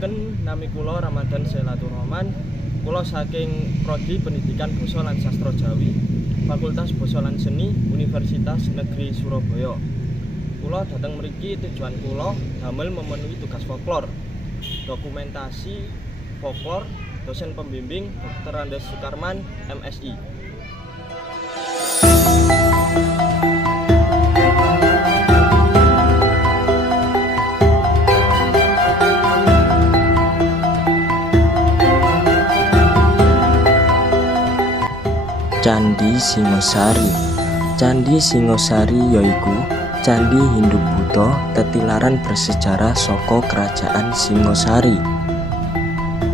Kenalken nami kula Ramadan Selaturahman. Kula saking Prodi Pendidikan Basa lan Sastra Jawi, Fakultas Basa lan Seni, Universitas Negeri Surabaya. Kula dateng mriki tujuan kula damel memenuhi tugas folklor, dokumentasi folklor, dosen pembimbing Dr. Andes Sukarman, MSI. Candhi Singosari. Candhi Singosari yaiku candhi Hindu Buddha tetilaran bersejarah saka Kerajaan Singosari.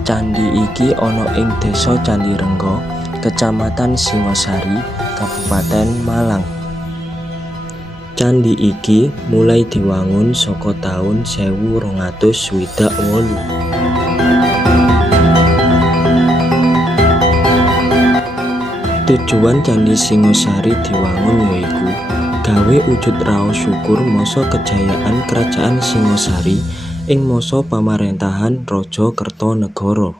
Candhi iki ana ing Desa Candhirengga, Kecamatan Singosari, Kabupaten Malang. Candhi iki mulai diwangun saka taun 1268. Tujuan Candhi Singosari diwangun yaiku gawe wujud raos syukur masa kejayaan Kerajaan Singosari ing masa pamarentahan Raja Kertanegara.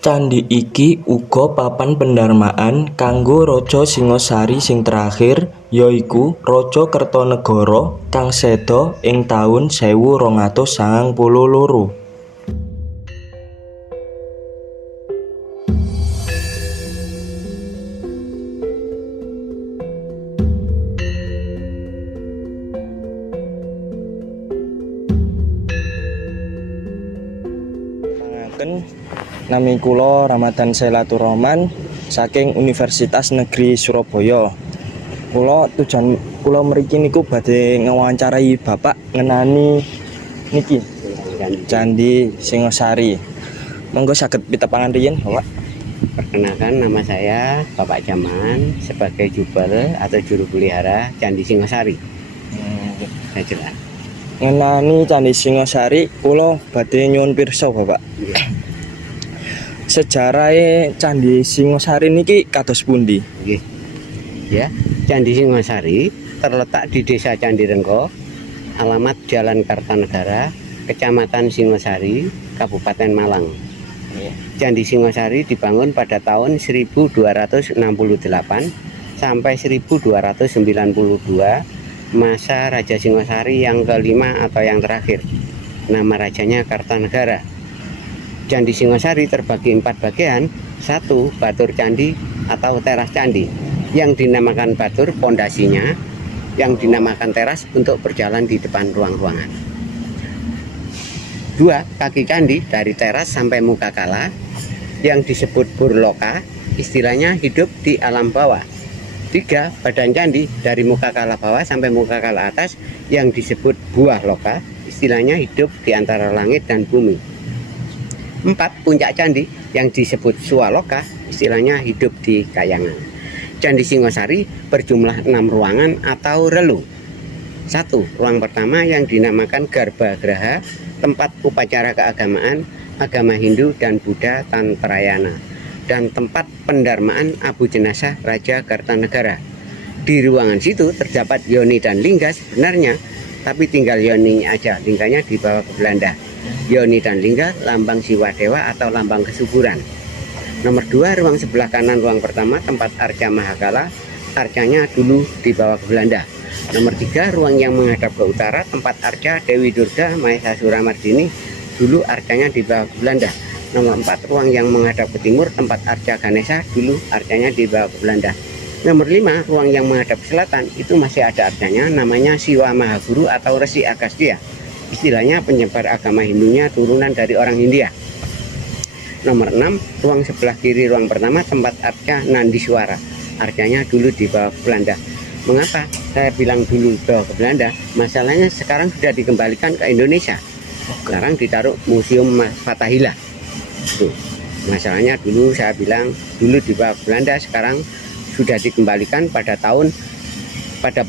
Candhi iki uga papan pendarmaan kanggo Raja Singosari sing terakhir yaiku Raja Kertanegara kang séda ing taun 1292. Nami kula Ramadan Selaturahman saking Universitas Negeri Surabaya. Tujuan kula mriki niku badhe ngewawancarai Bapak ngenani niki Candhi Singosari. Monggo saged pitepangan riyin, Bapak. Perkenalkan, nama saya Bapak Jaman sebagai jubel atau juru pelihara Candhi Singosari. Saya jelas. Ngenani Candhi Singosari kula badhe nyuwun pirsa, Bapak. Ya. Sejarahnya Candhi Singosari niki kados pundi? Nggih. Ya, Candhi Singosari terletak di Desa Candhirengga, alamat Jalan Kartanegara, Kecamatan Singosari, Kabupaten Malang. Candhi Singosari dibangun pada tahun 1268 sampai 1292, masa Raja Singosari yang kelima atau yang terakhir. Nama rajanya Kartanegara. Candhi Singosari terbagi 4 bagian. 1. Batur candhi atau teras candhi, yang dinamakan batur pondasinya, yang dinamakan teras untuk berjalan di depan ruang-ruangan. 2. Kaki candhi dari teras sampai muka kala, yang disebut burloka, istilahnya hidup di alam bawah. 3. Badan candhi dari muka kala bawah sampai muka kala atas, yang disebut buah loka, istilahnya hidup di antara langit dan bumi. 4. Puncak candhi yang disebut swaloka, istilahnya hidup di kayangan. Candhi Singosari berjumlah 6 ruangan atau relung. 1. Ruang pertama yang dinamakan Garba Graha, tempat upacara keagamaan, agama Hindu dan Buddha Tantrayana, dan tempat pendarmaan abu jenazah Raja Kartanegara. Di ruangan situ terdapat yoni dan lingga sebenarnya, tapi tinggal yoninya aja, lingkanya dibawa ke Belanda. Yoni dan lingga lambang jiwa dewa atau lambang kesuburan. Nomor 2, ruang sebelah kanan ruang pertama tempat arca Mahakala, arcanya dulu dibawa ke Belanda. Nomor 3, ruang yang menghadap ke utara tempat arca Dewi Durga Mahesasura Mardini, dulu arcanya dibawa ke Belanda. Nomor 4, ruang yang menghadap ke timur tempat arca Ganesha, dulu arcanya dibawa ke Belanda. Nomor 5, ruang yang menghadap ke selatan itu masih ada arcanya, namanya Siwa Mahaguru atau Resi Agastya. Istilahnya penyebar agama Hindunya turunan dari orang India. Nomor 6, ruang sebelah kiri ruang pertama tempat arca Nandiswara, arcanya dulu dibawa ke Belanda. Mengapa saya bilang dulu dibawa ke Belanda? Masalahnya sekarang sudah dikembalikan ke Indonesia. Sekarang ditaruh Museum Fathahillah. Tuh. Masalahnya dulu saya bilang dulu dibawa ke Belanda, sekarang sudah dikembalikan pada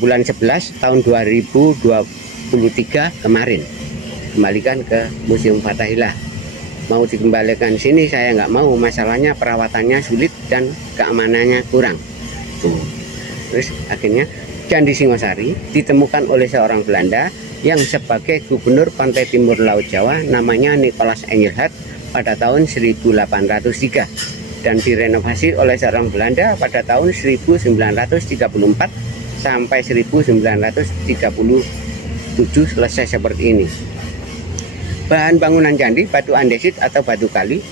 bulan 11 tahun 2023 kemarin, kembalikan ke Museum Fathahillah. Mau dikembalikan sini saya nggak mau, masalahnya perawatannya sulit dan keamanannya kurang. Terus akhirnya Candhi Singosari ditemukan oleh seorang Belanda yang sebagai gubernur pantai timur Laut Jawa namanya Nicholas Engelhard pada tahun 1803 dan direnovasi oleh seorang Belanda pada tahun 1934 sampai 1937 selesai seperti ini. Bahan bangunan candi batu andesit atau batu kali.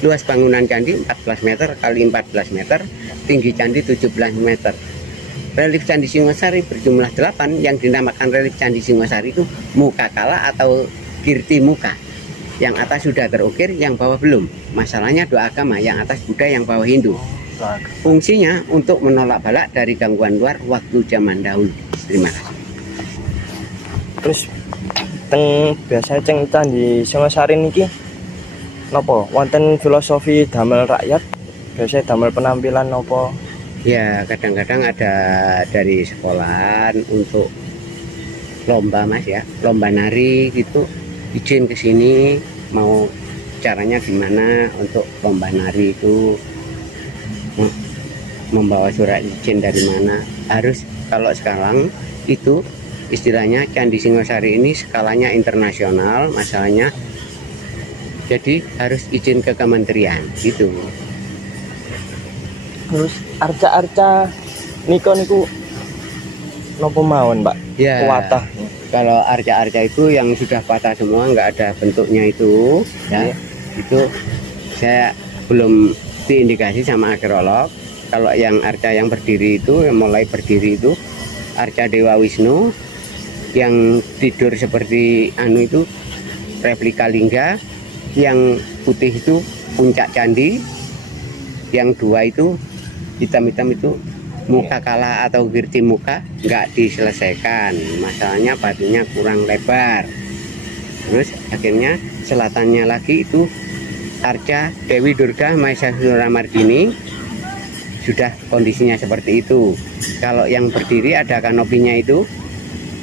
Luas bangunan candi 14 meter kali 14 meter, tinggi candi 17 meter. Relief Candi Singosari berjumlah 8 yang dinamakan relief Candi Singosari itu muka kala atau kirti muka. Yang atas sudah terukir, yang bawah belum. Masalahnya dua agama, yang atas Buddha, yang bawah Hindu. Fungsinya untuk menolak balak dari gangguan luar waktu zaman dahulu. Terima kasih. Terus biasanya Candi Singosari niki napa wonten filosofi damel rakyat, biasanya damel penampilan napa? Ya, kadang-kadang ada dari sekolahan untuk lomba Mas ya, lomba nari gitu, izin ke sini mau caranya gimana untuk lomba nari itu, membawa surat izin dari mana. Harus kalau sekarang itu istilahnya Candi Singosari ini skalanya internasional masalahnya, jadi harus izin ke kementerian gitu. Terus arca-arca niku nopo mawon, Pak? Ya, Kuatah. kalau arca-arca itu yang sudah patah semua, nggak ada bentuknya itu, ya, itu saya belum diindikasi sama arkeolog. Kalau yang arca yang berdiri itu, yang mulai berdiri itu, arca Dewa Wisnu, yang tidur seperti anu itu replika lingga, yang putih itu puncak candi, yang dua itu hitam-hitam itu muka kala atau kirti muka, nggak diselesaikan, masalahnya batunya kurang lebar. Terus akhirnya selatannya lagi itu arca Dewi Durga Maheswara Mardini, sudah kondisinya seperti itu. Kalau yang berdiri ada kanopinya itu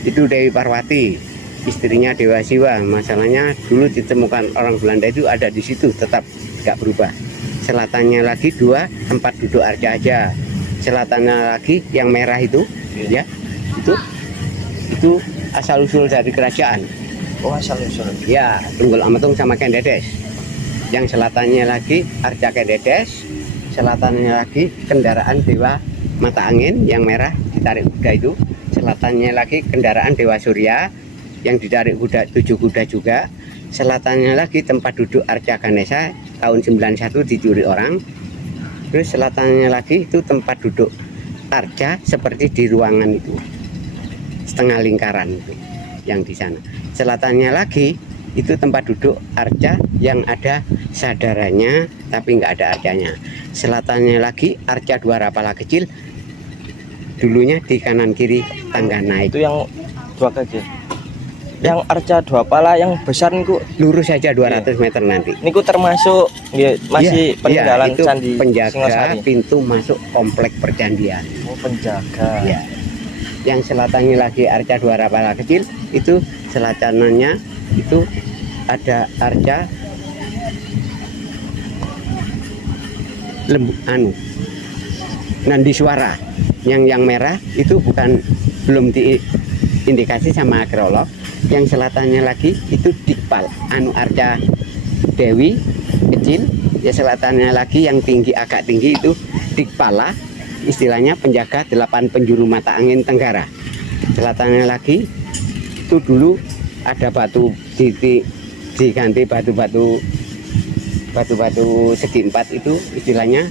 Dewi Parwati, istrinya Dewa Siwa. Masalahnya dulu ditemukan orang Belanda itu ada di situ, tetap nggak berubah. Selatannya lagi dua tempat duduk arca aja. Selatannya lagi yang merah itu, ya, itu asal usul dari kerajaan. Oh, asal usul. Ya, Tunggul Ametung sama Kendedes. Yang selatannya lagi arca Kendedes, selatannya lagi kendaraan Dewa Mata Angin yang merah ditarik kuda itu. Selatannya lagi kendaraan Dewa Surya yang ditarik kuda 7 kuda juga. Selatannya lagi tempat duduk arca Ganesha tahun 91 dicuri orang. Terus selatannya lagi itu tempat duduk arca seperti di ruangan itu, setengah lingkaran itu yang di sana. Selatannya lagi itu tempat duduk arca yang ada sadarannya tapi nggak ada arcanya. Selatannya lagi arca dua rapala kecil, dulunya di kanan kiri tangga naik. Itu yang dua kecil. Yang arca dua pala yang besar niku lurus saja 200 meter nanti. niku termasuk masih peninggalan itu Candi penjaga Singosari. pintu masuk komplek percandian. Oh, penjaga. Ya. Yang selatannya lagi arca dua rapala kecil, itu selatannya itu ada arca Nandi Suara. Yang merah itu belum diindikasi sama arkeolog. Yang selatannya lagi itu Dikpal, arca Dewi kecil. Ya, selatannya lagi yang tinggi, agak tinggi itu Dikpala, istilahnya penjaga 8 penjuru mata angin Tenggara. Selatannya lagi itu dulu ada batu diganti batu-batu segi 4 itu istilahnya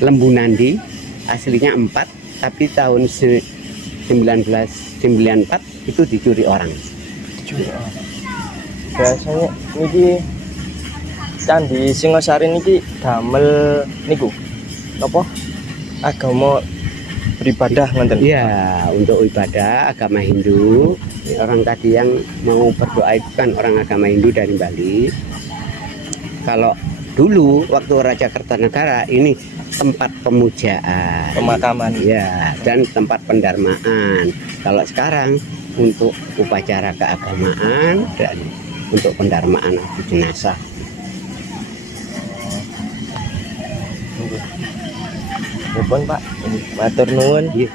Lembu Nandi, aslinya 4 tapi tahun 1994 itu dicuri orang. Biasanya niki Candi Singosari niki damel niku apa? Agama beribadah ngoten. Iya, untuk ibadah agama Hindu. Orang tadi yang mau berdoa itu kan orang agama Hindu dari Bali. Kalau dulu waktu Raja Kertanegara ini tempat pemujaan, Pemakaman. ya, dan tempat pendarmaan. Kalau sekarang untuk upacara keagamaan dan untuk pendarmaan abdi jenazah. Telepon Pak, matur nuwun. Iya.